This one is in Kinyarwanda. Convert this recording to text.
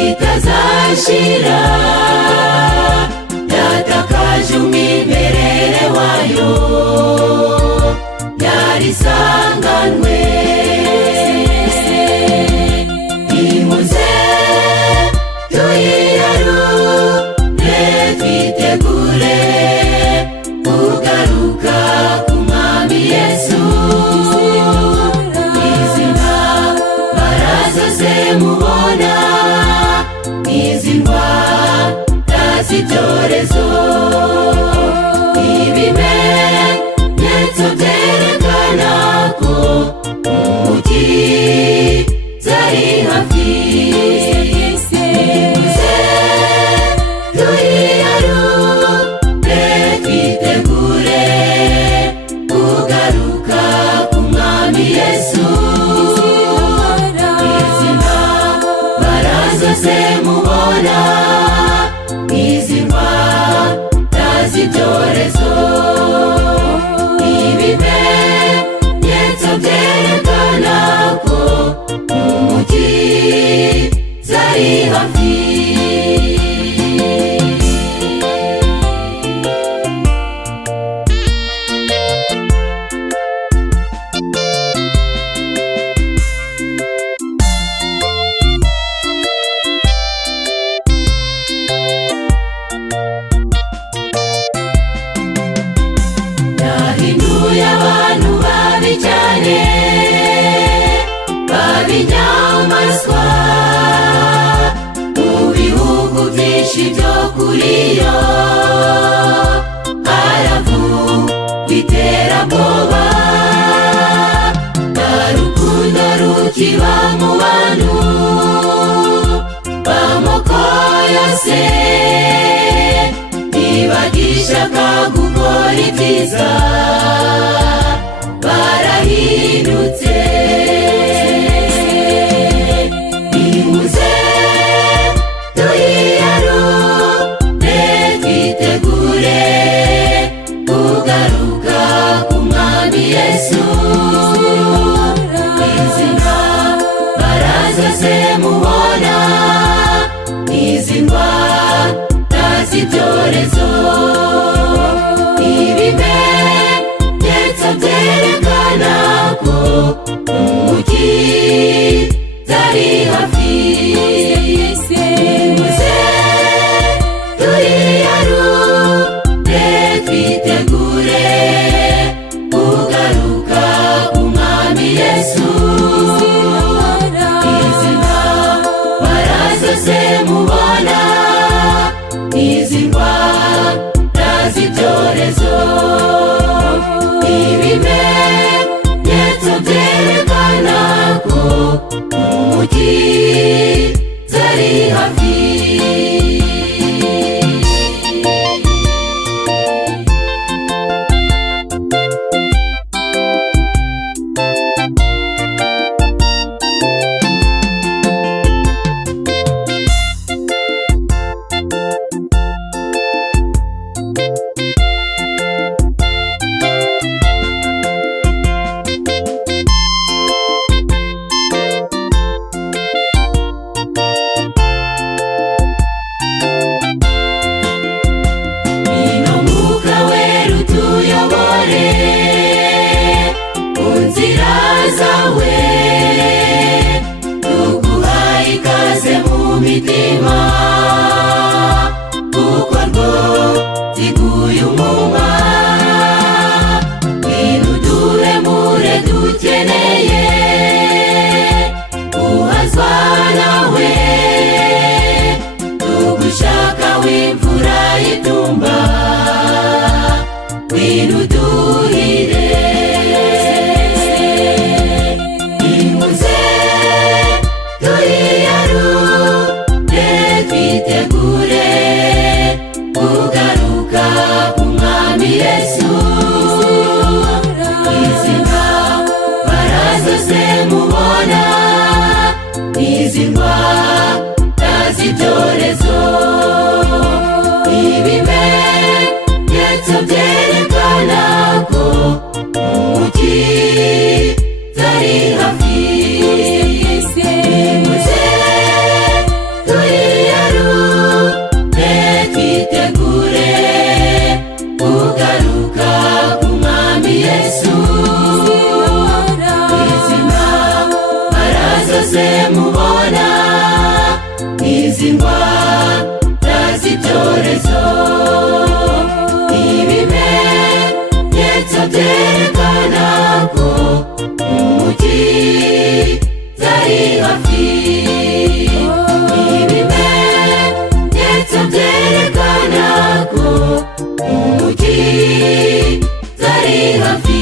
itazashira, yatakaje umwimerere wayo, yarisanganwe. Nimuze tuyiyarure, twitegure kugaruka k'Umwami Yesu. Izi ntambara zose mubona, izi ndwara z'ibyorezo, ibimenyetso byerekana ko umukiza ari hafi. Nimuze tuyiyarure, twitegure kugaruka k'Umwami Yesu. Izi ntambara zose mubona, izi ndwara z'ibyorezo, ibimenyetso byerekana ko umukiza ari hafi. Yahinduye abantu babi cyane, b'ibinyamaswa, mu bihugu byinshi byo kuri yo haravuga iterabwoba. Nta rukundo rukiba mu bantu b'amoko yose, ntibagishaka gukora ibyiza, barahindutse. Nimuze tuyiyarure, twitegure kugaruka k'Umwami Yesu. Izi ntambara zose mubona, izi ndwara z'ibyorezo, ibimenyetso byerekana ko umukiza ari hafi. Nimuze tuyiyarure, twitegure kugaruka k'Umwami Yesu. Izi ntambara zose mubona, izi ndwara z'ibyorezo, ibimenyetso byerekana ko umukiza ari hafi. izi ndwara z'ibyorezo. Ibimenyetso byerekana ko umukiza ari hafi. Ibimenyetso byerekana ko umukiza ari hafi.